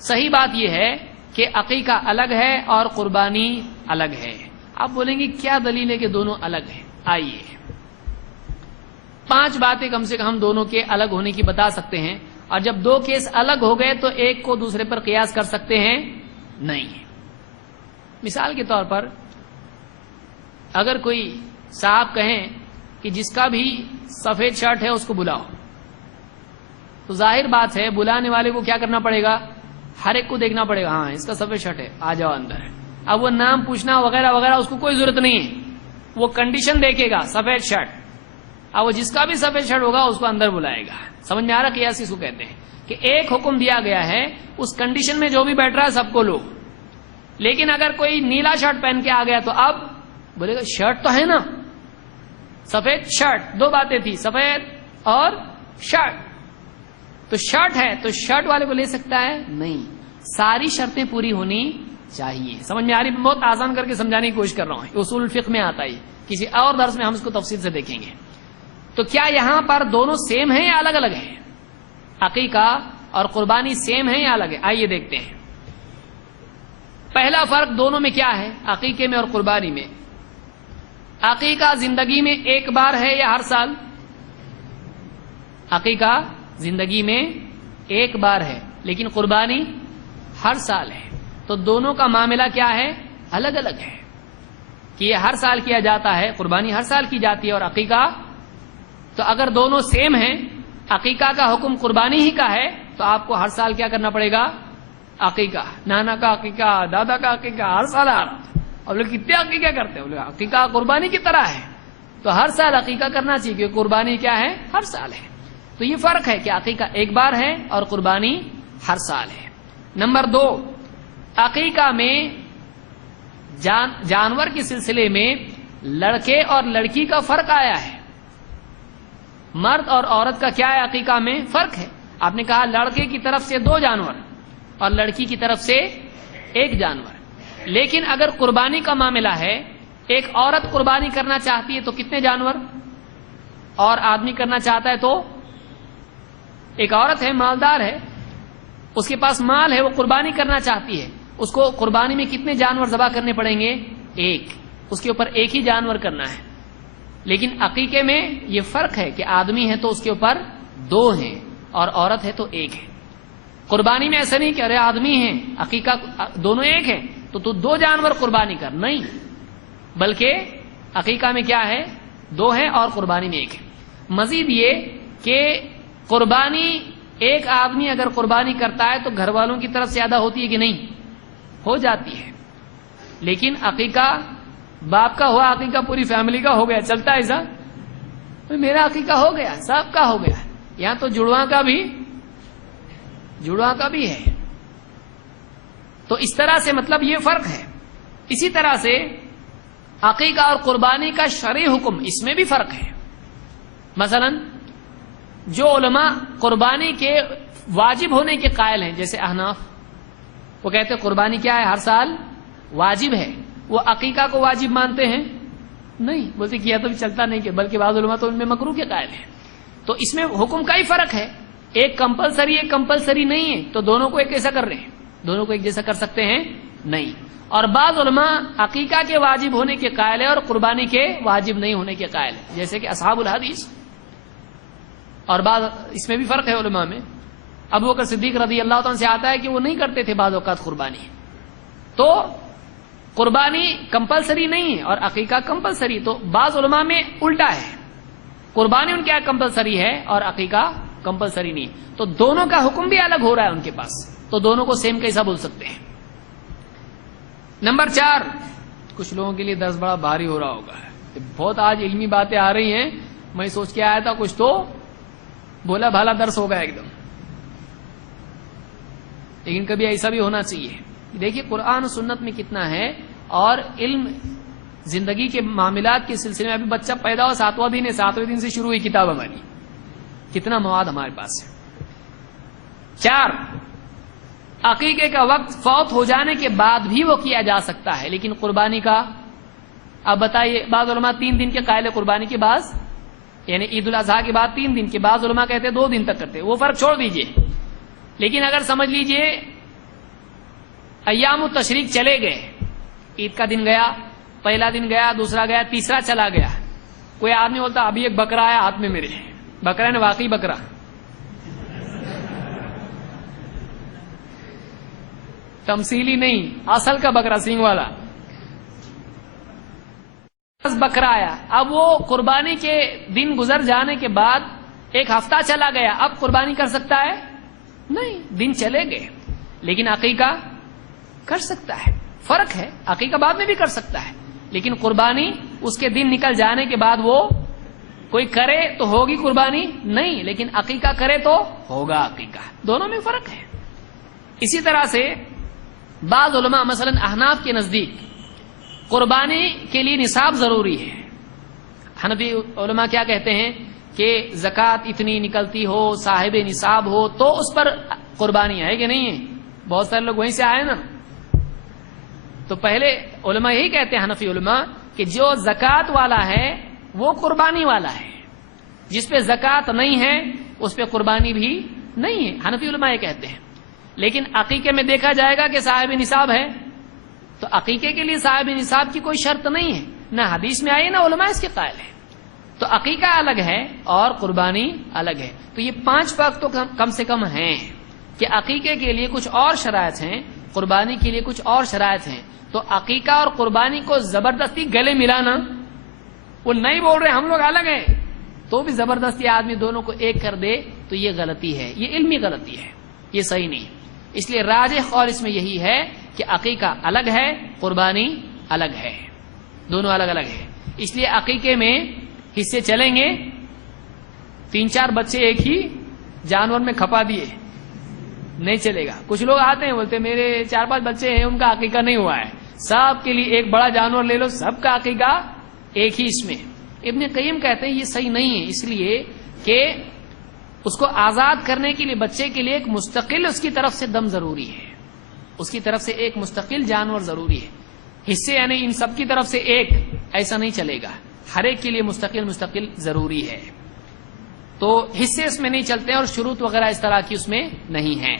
صحیح بات یہ ہے کہ عقیقہ الگ ہے اور قربانی الگ ہے. آپ بولیں گے کیا دلیل ہے کہ دونوں الگ ہیں؟ آئیے 5 باتیں کم سے کم دونوں کے الگ ہونے کی بتا سکتے ہیں. اور جب 2 کیس الگ ہو گئے تو ایک کو دوسرے پر قیاس کر سکتے ہیں؟ نہیں. مثال کے طور پر اگر کوئی صاحب کہیں کہ جس کا بھی سفید شرٹ ہے اس کو بلاؤ، تو ظاہر بات ہے بلانے والے کو کیا کرنا پڑے گا؟ ہر ایک کو دیکھنا پڑے گا، ہاں اس کا سفید شرٹ ہے، آ جاؤ اندر. اب وہ نام پوچھنا وغیرہ وغیرہ اس کو کوئی ضرورت نہیں ہے، وہ کنڈیشن دیکھے گا سفید شرٹ. اب وہ جس کا بھی سفید شرٹ ہوگا اس کو اندر بلائے گا. سمجھ میں آ رہا؟ قیاس اس کو کہتے ہیں کہ ایک حکم دیا گیا ہے، اس کنڈیشن میں جو بھی بیٹھ رہا ہے سب کو لو. لیکن اگر کوئی نیلا شرٹ پہن کے آ گیا تو اب بولے گا شرٹ تو ہے نا، سفید شرٹ. 2 باتیں تھی، سفید اور شرٹ. تو شرٹ ہے تو شرٹ والے کو لے سکتا ہے؟ نہیں. ساری شرطیں پوری ہونی چاہیے. سمجھ میں آ رہی؟ بہت آسان کر کے سمجھانے کی کوشش کر رہا ہوں، اصول الفقہ میں آتا ہے، کسی اور درس میں ہم اس کو تفصیل سے دیکھیں گے. تو کیا یہاں پر دونوں سیم ہیں یا الگ الگ ہیں؟ عقیقہ اور قربانی سیم ہیں یا الگ ہے؟ آئیے دیکھتے ہیں. پہلا فرق دونوں میں کیا ہے، عقیقے میں اور قربانی میں؟ عقیقہ زندگی میں ایک بار ہے یا ہر سال؟ عقیقہ زندگی میں ایک بار ہے لیکن قربانی ہر سال ہے. تو دونوں کا معاملہ کیا ہے؟ الگ الگ ہے کہ یہ ہر سال کیا جاتا ہے، قربانی ہر سال کی جاتی ہے. اور عقیقہ تو اگر دونوں سیم ہیں، عقیقہ کا حکم قربانی ہی کا ہے، تو آپ کو ہر سال کیا کرنا پڑے گا؟ عقیقہ. نانا کا عقیقہ، دادا کا عقیقہ ہر سال آ رہا. اور لوگ کتنے عقیقہ کرتے ہیں؟ عقیقہ قربانی کی طرح ہے، تو ہر سال عقیقہ کرنا چاہیے کیونکہ قربانی کیا ہے؟ ہر سال ہے. تو یہ فرق ہے کہ عقیقہ ایک بار ہے اور قربانی ہر سال ہے. نمبر 2، عقیقہ میں جانور کے سلسلے میں لڑکے اور لڑکی کا فرق آیا ہے. مرد اور عورت کا کیا ہے عقیقہ میں؟ فرق ہے. آپ نے کہا لڑکے کی طرف سے 2 جانور اور لڑکی کی طرف سے 1 جانور. لیکن اگر قربانی کا معاملہ ہے، ایک عورت قربانی کرنا چاہتی ہے تو کتنے جانور؟ اور آدمی کرنا چاہتا ہے تو ایک عورت ہے، مالدار ہے، اس کے پاس مال ہے، وہ قربانی کرنا چاہتی ہے، اس کو قربانی میں کتنے جانور ذبح کرنے پڑیں گے؟ 1. اس کے اوپر 1 ہی جانور کرنا ہے. لیکن عقیقے میں یہ فرق ہے کہ آدمی ہے تو اس کے اوپر 2 ہیں اور عورت ہے تو 1 ہے. قربانی میں ایسا نہیں کہ ارے آدمی ہیں، عقیقہ دونوں 1 ہیں تو 2 جانور قربانی کر، نہیں، بلکہ عقیقہ میں کیا ہے؟ 2 ہیں اور قربانی میں 1 ہے. مزید یہ کہ قربانی ایک آدمی اگر قربانی کرتا ہے تو گھر والوں کی طرف سے ادا ہوتی ہے کہ نہیں؟ ہو جاتی ہے. لیکن عقیقہ باپ کا ہوا، عقیقہ پوری فیملی کا ہو گیا، چلتا ہے ایسا؟ میرا عقیقہ ہو گیا، سب کا ہو گیا. یہاں تو جڑواں کا بھی ہے. تو اس طرح سے مطلب یہ فرق ہے. اسی طرح سے عقیقہ اور قربانی کا شرعی حکم، اس میں بھی فرق ہے. مثلا جو علماء قربانی کے واجب ہونے کے قائل ہیں جیسے احناف، وہ کہتے ہیں قربانی کیا ہے؟ ہر سال واجب ہے. وہ عقیقہ کو واجب مانتے ہیں؟ نہیں، بولتے کیا تو بھی چلتا نہیں، کہ بلکہ بعض علماء تو ان میں مکروہ کے قائل ہیں. تو اس میں حکم کا ہی فرق ہے، ایک کمپلسری ایک کمپلسری نہیں ہے. تو دونوں کو ایک جیسا کر رہے ہیں، دونوں کو ایک جیسا کر سکتے ہیں؟ نہیں. اور بعض علماء عقیقہ کے واجب ہونے کے قائل ہے اور قربانی کے واجب نہیں ہونے کے قائل ہے، جیسے کہ اصحاب الحدیث. اور بعض اس میں بھی فرق ہے علماء میں. ابو بکر صدیق رضی اللہ تعالیٰ سے آتا ہے کہ وہ نہیں کرتے تھے بعض اوقات قربانی. تو قربانی کمپلسری نہیں ہے اور عقیقہ کمپلسری. تو بعض علماء میں الٹا ہے، قربانی ان کے یہاں کمپلسری ہے اور عقیقہ کمپلسری نہیں. تو دونوں کا حکم بھی الگ ہو رہا ہے ان کے پاس، تو دونوں کو سیم کیسا بول سکتے ہیں؟ نمبر 4، کچھ لوگوں کے لیے درس بڑا بھاری ہو رہا ہوگا، بہت آج علمی باتیں آ رہی ہیں. میں سوچ کے آیا تھا کچھ تو بولا بھالا درس ہوگا ایک دم، لیکن کبھی ایسا بھی ہونا چاہیے. دیکھیے قرآن و سنت میں کتنا ہے، اور علم زندگی کے معاملات کے سلسلے میں ابھی بچہ پیدا ہوا 7واں دن ہے، 7ویں دن سے شروع ہوئی کتاب ہماری، کتنا مواد ہمارے پاس ہے. 4، عقیقے کا وقت فوت ہو جانے کے بعد بھی وہ کیا جا سکتا ہے، لیکن قربانی کا اب بتائیے. بعض علماء 3 دن کے قائل ہے قربانی کے بعد، یعنی عید الاضحیٰ کے بعد 3 دن کے. بعض علماء کہتے ہیں 2 دن تک کرتے. وہ فرق چھوڑ دیجئے. لیکن اگر سمجھ لیجئے ایام التشریق چلے گئے، عید کا دن گیا، پہلا دن گیا، دوسرا گیا، تیسرا چلا گیا، کوئی آدمی بولتا ابھی ایک بکرا آیا ہاتھ میں میرے، بکرا نے واقعی بکرا، تمثیلی نہیں، اصل کا بکرا، سینگ والا بکرا آیا۔ اب وہ قربانی کے دن گزر جانے کے بعد ایک ہفتہ چلا گیا، اب قربانی کر سکتا ہے؟ نہیں، دن چلے گئے، لیکن عقیقہ کر سکتا ہے۔ فرق ہے، عقیقہ بعد میں بھی کر سکتا ہے، لیکن قربانی اس کے دن نکل جانے کے بعد وہ کوئی کرے تو ہوگی قربانی نہیں، لیکن عقیقہ کرے تو ہوگا عقیقہ، دونوں میں فرق ہے۔ اسی طرح سے بعض علماء مثلا احناف کے نزدیک قربانی کے لیے نصاب ضروری ہے۔ حنفی علماء کیا کہتے ہیں کہ زکوٰۃ اتنی نکلتی ہو، صاحب نصاب ہو تو اس پر قربانی ہے کہ نہیں ہے؟ بہت سارے لوگ وہیں سے آئے نا، تو پہلے علماء یہی کہتے ہیں، حنفی علماء، کہ جو زکوٰۃ والا ہے وہ قربانی والا ہے، جس پہ زکوٰۃ نہیں ہے اس پہ قربانی بھی نہیں ہے، حنفی علماء یہ کہتے ہیں۔ لیکن عقیقے میں دیکھا جائے گا کہ صاحب نصاب ہے، تو عقیقے کے لیے صاحب نصاب کی کوئی شرط نہیں ہے، نہ حدیث میں آئی نہ علماء اس کے قائل ہیں، تو عقیقہ الگ ہے اور قربانی الگ ہے۔ تو یہ 5 فرق تو کم سے کم ہیں کہ عقیقے کے لیے کچھ اور شرائط ہیں، قربانی کے لیے کچھ اور شرائط ہیں، تو عقیقہ اور قربانی کو زبردستی گلے ملانا، وہ نہیں بول رہے ہم لوگ الگ ہیں تو بھی زبردستی آدمی دونوں کو ایک کر دے تو یہ غلطی ہے، یہ علمی غلطی ہے، یہ صحیح نہیں۔ اس لیے راجح قول اس میں یہی ہے کہ عقیقہ الگ ہے، قربانی الگ ہے، دونوں الگ الگ ہے۔ اس لیے عقیقے میں حصے چلیں گے، 3-4 بچے ایک ہی جانور میں کھپا دیے نہیں چلے گا۔ کچھ لوگ آتے ہیں بولتے میرے 4-5 بچے ہیں ان کا عقیقہ نہیں ہوا ہے، سب کے لیے ایک بڑا جانور لے لو، سب کا عقیقہ ایک ہی اس میں۔ ابن قیم کہتے ہیں یہ صحیح نہیں ہے، اس لیے کہ اس کو آزاد کرنے کے لیے بچے کے لیے ایک مستقل اس کی طرف سے دم ضروری ہے، اس کی طرف سے ایک مستقل جانور ضروری ہے۔ حصے یعنی ان سب کی طرف سے ایک ایسا نہیں چلے گا، ہر ایک کے لیے مستقل ضروری ہے، تو حصے اس میں نہیں چلتے اور شروط وغیرہ اس طرح کی اس میں نہیں ہیں۔